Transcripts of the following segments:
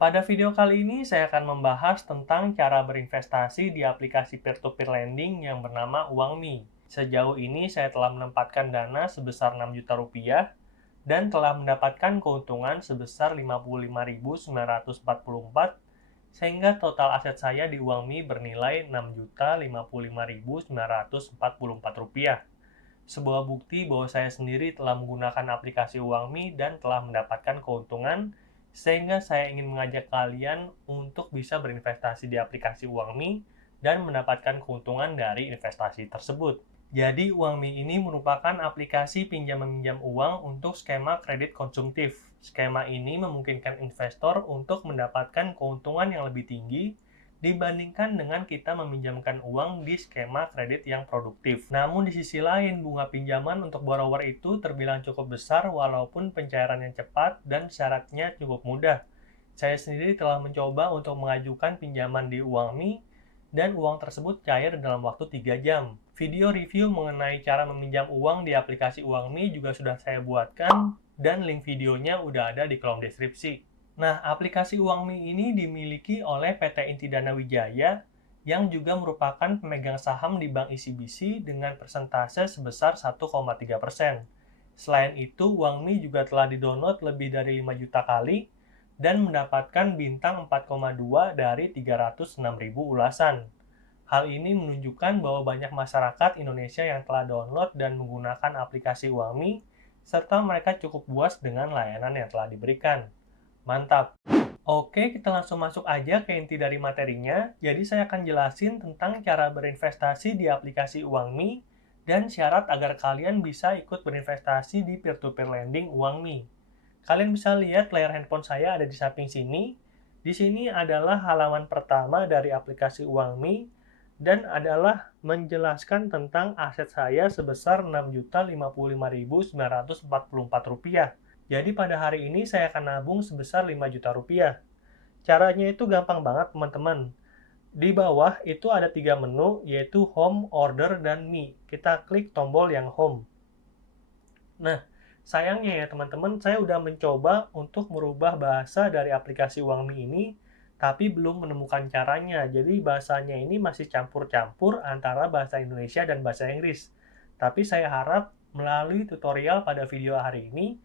Pada video kali ini saya akan membahas tentang cara berinvestasi di aplikasi peer-to-peer lending yang bernama Uangmi. Sejauh ini saya telah menempatkan dana sebesar 6 juta rupiah dan telah mendapatkan keuntungan sebesar 55.944 sehingga total aset saya di Uangmi bernilai 6.055.944 rupiah. Sebuah bukti bahwa saya sendiri telah menggunakan aplikasi Uangmi dan telah mendapatkan keuntungan, sehingga saya ingin mengajak kalian untuk bisa berinvestasi di aplikasi Uangmi dan mendapatkan keuntungan dari investasi tersebut. Jadi Uangmi ini merupakan aplikasi pinjam-meminjam uang untuk skema kredit konsumtif. Skema ini memungkinkan investor untuk mendapatkan keuntungan yang lebih tinggi dibandingkan dengan kita meminjamkan uang di skema kredit yang produktif. Namun di sisi lain, bunga pinjaman untuk borrower itu terbilang cukup besar walaupun pencairannya cepat dan syaratnya cukup mudah. Saya sendiri telah mencoba untuk mengajukan pinjaman di Uangmi dan uang tersebut cair dalam waktu 3 jam. Video review mengenai cara meminjam uang di aplikasi Uangmi juga sudah saya buatkan dan link videonya udah ada di kolom deskripsi. Nah, aplikasi Uangmi ini dimiliki oleh PT Intidana Wijaya yang juga merupakan pemegang saham di Bank ICBC dengan persentase sebesar 1,3%. Selain itu, Uangmi juga telah didownload lebih dari 5 juta kali dan mendapatkan bintang 4,2 dari 306.000 ulasan. Hal ini menunjukkan bahwa banyak masyarakat Indonesia yang telah download dan menggunakan aplikasi Uangmi, serta mereka cukup puas dengan layanan yang telah diberikan. Mantap! Oke, kita langsung masuk aja ke inti dari materinya. Jadi saya akan jelasin tentang cara berinvestasi di aplikasi Uangmi dan syarat agar kalian bisa ikut berinvestasi di peer-to-peer lending Uangmi. Kalian bisa lihat layar handphone saya ada di samping sini. Di sini adalah halaman pertama dari aplikasi Uangmi dan adalah menjelaskan tentang aset saya sebesar 6.055.944 rupiah. Jadi pada hari ini saya akan nabung sebesar 5 juta rupiah. Caranya itu gampang banget teman-teman. Di bawah itu ada 3 menu, yaitu Home, Order, dan Me. Kita klik tombol yang Home. Nah, sayangnya ya teman-teman, saya udah mencoba untuk merubah bahasa dari aplikasi Uangmi ini, tapi belum menemukan caranya. Jadi bahasanya ini masih campur-campur antara bahasa Indonesia dan bahasa Inggris. Tapi saya harap melalui tutorial pada video hari ini,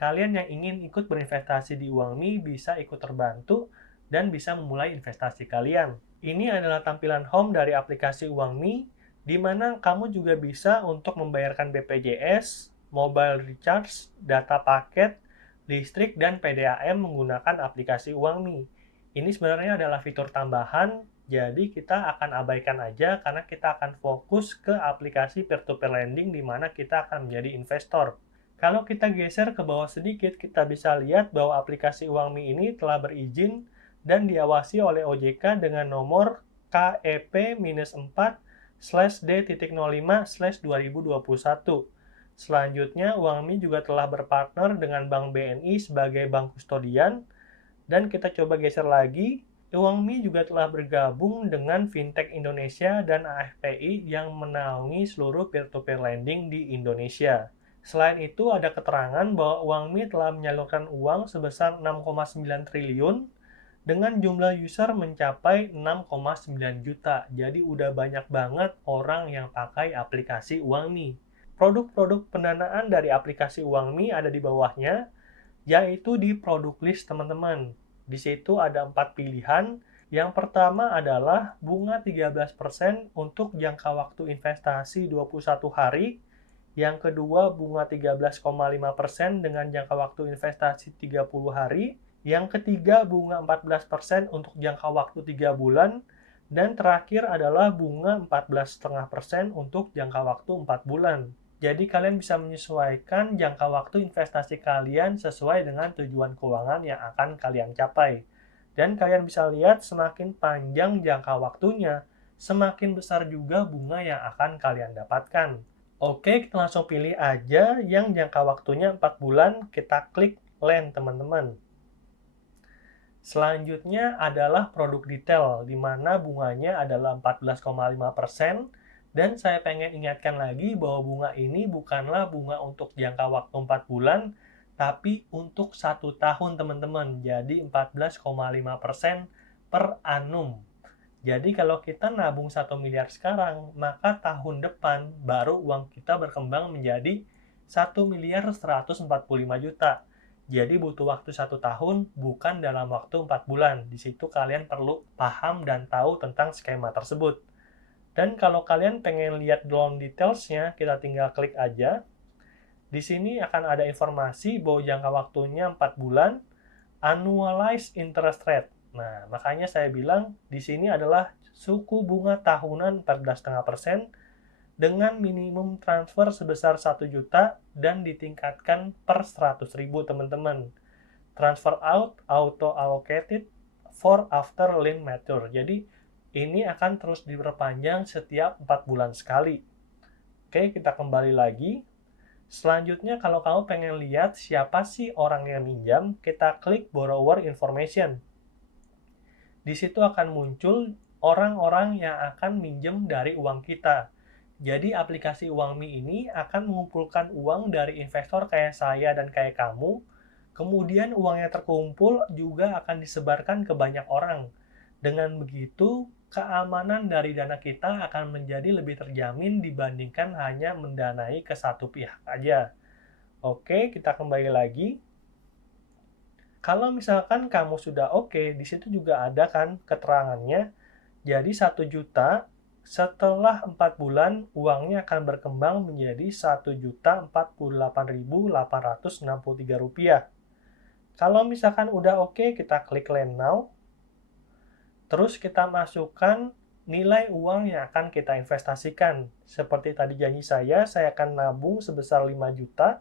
kalian yang ingin ikut berinvestasi di Uangmi bisa ikut terbantu dan bisa memulai investasi kalian. Ini adalah tampilan home dari aplikasi Uangmi, di mana kamu juga bisa untuk membayarkan BPJS, mobile recharge, data paket, listrik, dan PDAM menggunakan aplikasi Uangmi. Ini sebenarnya adalah fitur tambahan, jadi kita akan abaikan aja karena kita akan fokus ke aplikasi peer-to-peer lending di mana kita akan menjadi investor. Kalau kita geser ke bawah sedikit, kita bisa lihat bahwa aplikasi Uangmi ini telah berizin dan diawasi oleh OJK dengan nomor KEP-4/D.05/2021. Selanjutnya, Uangmi juga telah berpartner dengan Bank BNI sebagai bank kustodian. Dan kita coba geser lagi, Uangmi juga telah bergabung dengan Fintech Indonesia dan AFPI yang menaungi seluruh peer-to-peer lending di Indonesia. Selain itu, ada keterangan bahwa Uangmi telah menyalurkan uang sebesar 6,9 triliun dengan jumlah user mencapai 6,9 juta. Jadi udah banyak banget orang yang pakai aplikasi Uangmi. Produk-produk pendanaan dari aplikasi Uangmi ada di bawahnya, yaitu di produk list teman-teman. Di situ ada 4 pilihan. Yang pertama adalah bunga 13% untuk jangka waktu investasi 21 hari. Yang kedua bunga 13,5% dengan jangka waktu investasi 30 hari. Yang ketiga bunga 14% untuk jangka waktu 3 bulan. Dan terakhir adalah bunga 14,5% untuk jangka waktu 4 bulan. Jadi kalian bisa menyesuaikan jangka waktu investasi kalian sesuai dengan tujuan keuangan yang akan kalian capai. Dan kalian bisa lihat semakin panjang jangka waktunya, semakin besar juga bunga yang akan kalian dapatkan. Oke, kita langsung pilih aja yang jangka waktunya 4 bulan, kita klik Land teman-teman. Selanjutnya adalah produk detail, di mana bunganya adalah 14,5%. Dan saya pengen ingatkan lagi bahwa bunga ini bukanlah bunga untuk jangka waktu 4 bulan, tapi untuk 1 tahun teman-teman, jadi 14,5% per annum. Jadi kalau kita nabung 1 miliar sekarang, maka tahun depan baru uang kita berkembang menjadi 1.145.000.000. Jadi butuh waktu 1 tahun, bukan dalam waktu 4 bulan. Di situ kalian perlu paham dan tahu tentang skema tersebut. Dan kalau kalian pengen lihat loan details-nya, kita tinggal klik aja. Di sini akan ada informasi bahwa jangka waktunya 4 bulan, annualized interest rate. Nah, makanya saya bilang di sini adalah suku bunga tahunan 14,5% dengan minimum transfer sebesar 1 juta dan ditingkatkan per 100.000 teman-teman. Transfer out auto allocated for after loan mature. Jadi ini akan terus diperpanjang setiap 4 bulan sekali. Oke, kita kembali lagi. Selanjutnya, kalau kamu pengen lihat siapa sih orang yang minjam, kita klik borrower information. Di situ akan muncul orang-orang yang akan minjem dari uang kita. Jadi aplikasi UangMe ini akan mengumpulkan uang dari investor kayak saya dan kayak kamu. Kemudian uang yang terkumpul juga akan disebarkan ke banyak orang. Dengan begitu, keamanan dari dana kita akan menjadi lebih terjamin dibandingkan hanya mendanai ke satu pihak aja. Oke, kita kembali lagi. Kalau misalkan kamu sudah oke, di situ juga ada kan keterangannya. Jadi 1 juta setelah 4 bulan uangnya akan berkembang menjadi Rp1.048.863. Kalau misalkan udah oke, kita klik Land Now. Terus kita masukkan nilai uang yang akan kita investasikan. Seperti tadi janji saya akan nabung sebesar 5 juta.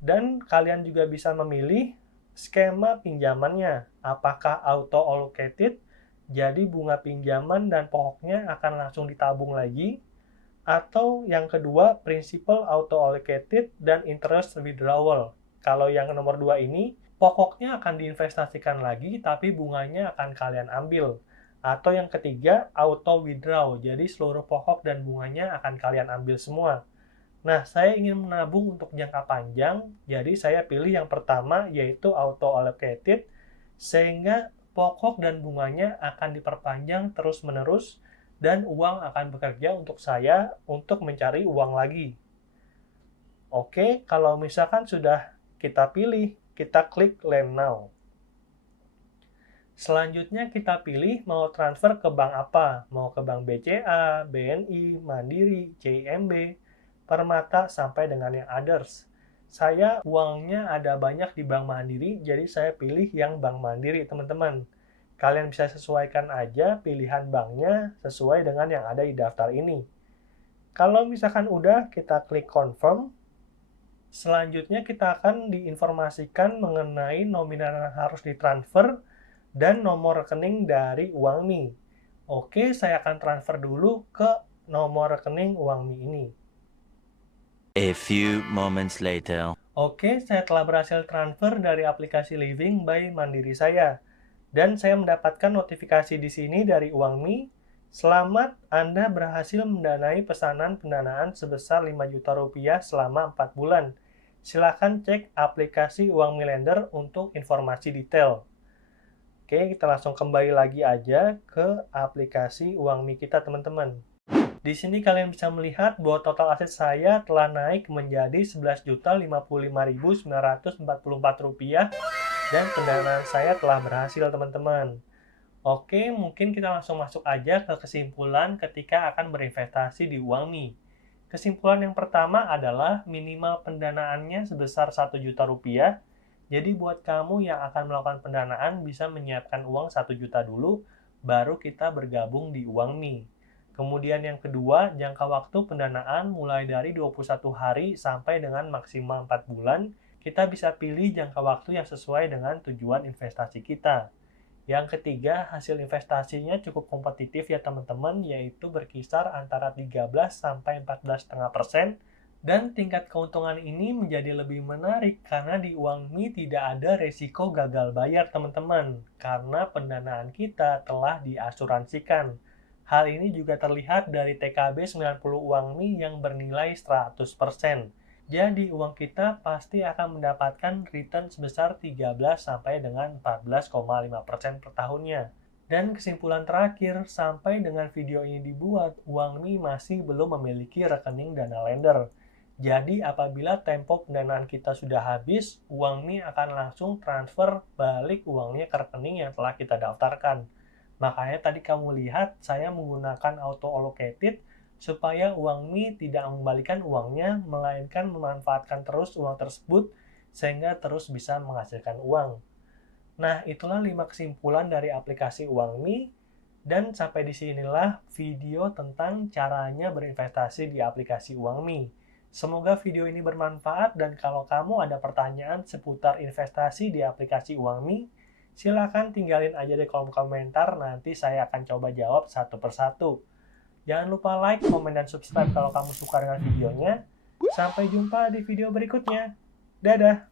Dan kalian juga bisa memilih skema pinjamannya. Apakah auto allocated, jadi bunga pinjaman dan pokoknya akan langsung ditabung lagi. Atau yang kedua, principal auto allocated dan interest withdrawal. Kalau yang nomor 2 ini, pokoknya akan diinvestasikan lagi, tapi bunganya akan kalian ambil. Atau yang ketiga, auto withdraw. Jadi seluruh pokok dan bunganya akan kalian ambil semua. Nah, saya ingin menabung untuk jangka panjang, jadi saya pilih yang pertama, yaitu auto allocated, sehingga pokok dan bunganya akan diperpanjang terus-menerus, dan uang akan bekerja untuk saya untuk mencari uang lagi. Oke, kalau misalkan sudah kita pilih, kita klik Land Now. Selanjutnya kita pilih mau transfer ke bank apa, mau ke bank BCA, BNI, Mandiri, CIMB, Permata, sampai dengan yang others. Saya uangnya ada banyak di Bank Mandiri, jadi saya pilih yang Bank Mandiri, teman-teman. Kalian bisa sesuaikan aja pilihan banknya sesuai dengan yang ada di daftar ini. Kalau misalkan udah, kita klik Confirm. Selanjutnya kita akan diinformasikan mengenai nominal yang harus ditransfer dan nomor rekening dari UangMe. Oke, saya akan transfer dulu ke nomor rekening UangMe ini. A few moments later. Oke, saya telah berhasil transfer dari aplikasi Living by Mandiri saya. Dan saya mendapatkan notifikasi di sini dari UangMe. Selamat, Anda berhasil mendanai pesanan pendanaan sebesar 5 juta rupiah selama 4 bulan. Silakan cek aplikasi UangMe Lender untuk informasi detail. Oke, kita langsung kembali lagi aja ke aplikasi UangMe kita, teman-teman. Di sini kalian bisa melihat bahwa total aset saya telah naik menjadi Rp11.055.944 dan pendanaan saya telah berhasil, teman-teman. Oke, mungkin kita langsung masuk aja ke kesimpulan ketika akan berinvestasi di UangMe. Kesimpulan yang pertama adalah minimal pendanaannya sebesar Rp1 juta. Jadi buat kamu yang akan melakukan pendanaan bisa menyiapkan uang 1 juta dulu, baru kita bergabung di UangMe. Kemudian yang kedua, jangka waktu pendanaan mulai dari 21 hari sampai dengan maksimal 4 bulan. Kita bisa pilih jangka waktu yang sesuai dengan tujuan investasi kita. Yang ketiga, hasil investasinya cukup kompetitif ya teman-teman, yaitu berkisar antara 13-14,5%. Dan tingkat keuntungan ini menjadi lebih menarik karena di UangMe tidak ada resiko gagal bayar teman-teman, karena pendanaan kita telah diasuransikan. Hal ini juga terlihat dari TKB 90 UangMe yang bernilai 100%. Jadi uang kita pasti akan mendapatkan return sebesar 13 sampai dengan 14,5% per tahunnya. Dan kesimpulan terakhir, sampai dengan video ini dibuat, UangMe masih belum memiliki rekening dana lender. Jadi apabila tempo pendanaan kita sudah habis, UangMe akan langsung transfer balik uangnya ke rekening yang telah kita daftarkan. Makanya tadi kamu lihat saya menggunakan auto allocated supaya UangMe tidak mengembalikan uangnya, melainkan memanfaatkan terus uang tersebut sehingga terus bisa menghasilkan uang. Nah, itulah 5 kesimpulan dari aplikasi UangMe, dan sampai di sinilah video tentang caranya berinvestasi di aplikasi UangMe. Semoga video ini bermanfaat, dan kalau kamu ada pertanyaan seputar investasi di aplikasi UangMe, silakan tinggalin aja di kolom komentar, nanti saya akan coba jawab satu persatu. Jangan lupa like, komen, dan subscribe kalau kamu suka dengan videonya. Sampai jumpa di video berikutnya. Dadah!